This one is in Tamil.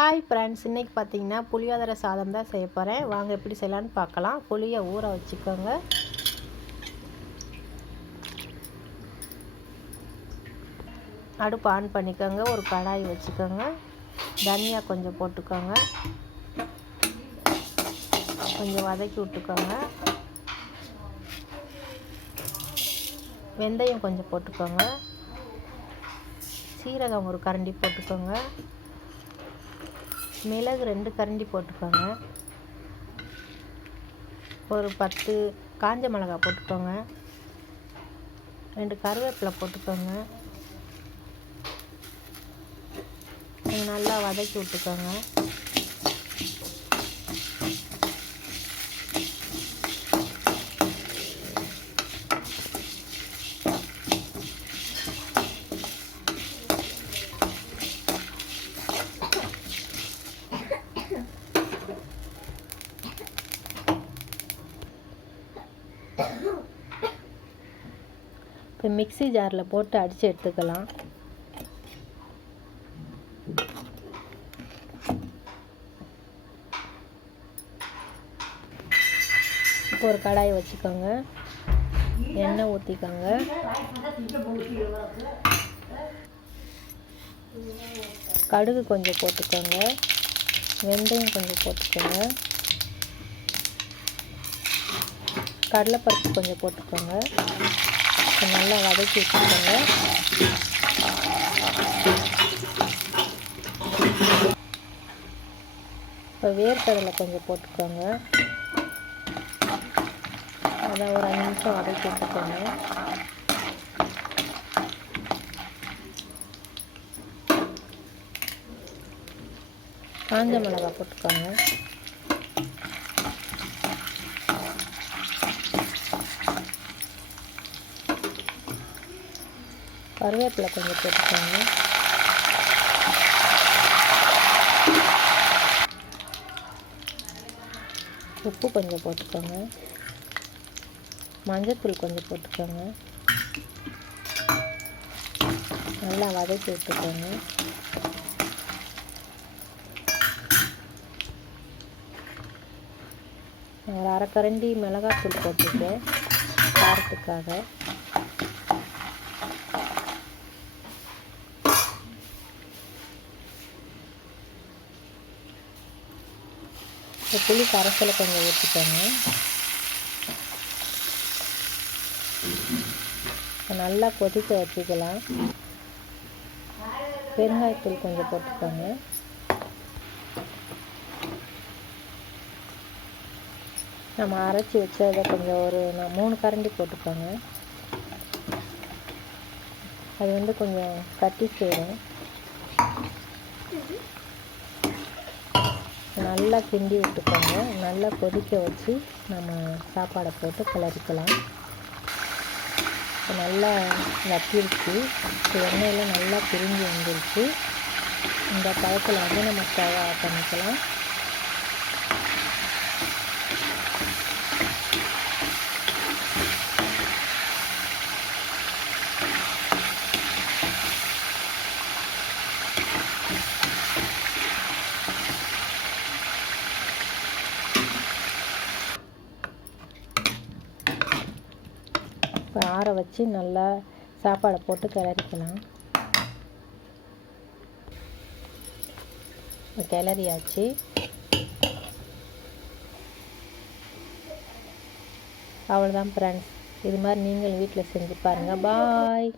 ஹாய் ஃப்ரெண்ட்ஸ், இன்றைக்கி பார்த்தீங்கன்னா புளியோதரை சாதம் தான் செய்ய போகிறேன். வாங்க எப்படி செய்யலான்னு பார்க்கலாம். புளியை ஊற வச்சுக்கோங்க. அடுப்பு ஆன் பண்ணிக்கோங்க. ஒரு கடாய் வச்சுக்கோங்க. தனியா கொஞ்சம் போட்டுக்கோங்க. கொஞ்சம் வதக்கி விட்டுக்கோங்க. வெந்தயம் கொஞ்சம் போட்டுக்கோங்க. சீரகம் ஒரு கரண்டி போட்டுக்கோங்க. மிளகு 2 கரண்டி போட்டுக்கோங்க. ஒரு 10 காஞ்ச மிளகாய் போட்டுக்கோங்க. 2 கருவேப்பிலை போட்டுக்கோங்க. நல்லா வதக்கி விட்டுக்கோங்க. இப்போ மிக்ஸி ஜாரில் போட்டு அடித்து எடுத்துக்கலாம். இப்போ ஒரு கடாயை வச்சுக்கோங்க. எண்ணெய் ஊற்றிக்கோங்க. கடுகு கொஞ்சம் போட்டுக்கோங்க. வெந்தயம் கொஞ்சம் போட்டுக்கோங்க. கடலைப்பருப்பு கொஞ்சம் போட்டுக்கோங்க. நல்லா வதக்கி வச்சுக்கோங்க. இப்போ வேர்க்கடலை கொஞ்சம் போட்டுக்கோங்க. அதை ஒரு 5 நிமிஷம் வதக்கி வச்சுக்கோங்க. காஞ்ச மிளகாய் போட்டுக்கோங்க. கருவேப்பிலை கொஞ்சம் போட்டுக்கோங்க. உப்பு கொஞ்சம் போட்டுக்கோங்க. மஞ்சள்தூள் கொஞ்சம் போட்டுக்கோங்க. நல்லா வதக்கி விட்டுக்கோங்க. ஒரு அரை கரண்டி மிளகாத்தூள் போட்டுருக்கேன் காரத்துக்காக. இந்த புளி கரைசலை கொஞ்சம் ஊற்றிக்கோங்க. நல்லா கொதிக்க வச்சுக்கலாம். பெருங்காயத்தூள் கொஞ்சம் போட்டுக்கோங்க. நம்ம அரைச்சி வச்சதை கொஞ்சம் ஒரு 3 கரண்டி போட்டுக்கோங்க. அது கொஞ்சம் கட்டி சேரும். நல்லா கிண்டி விட்டுக்கோங்க. நல்லா கொதிக்க வச்சு நம்ம சாப்பாடை போட்டு கிளறிக்கலாம். நல்லா வத்திருச்சு. எண்ணெயில் நல்லா பிரிஞ்சு வந்துருச்சு. இந்த பழத்தில் நம்ம ஸ்டவ் ஆஃப் பண்ணிக்கலாம். இப்போ ஆற வச்சு நல்லா சாப்பாடை போட்டு கிளறிக்கலாம். கிளறியாச்சு. அவ்வளோதான் ஃப்ரெண்ட்ஸ். இது மாதிரி நீங்களும் வீட்டில் செஞ்சு பாருங்கள். பாய்.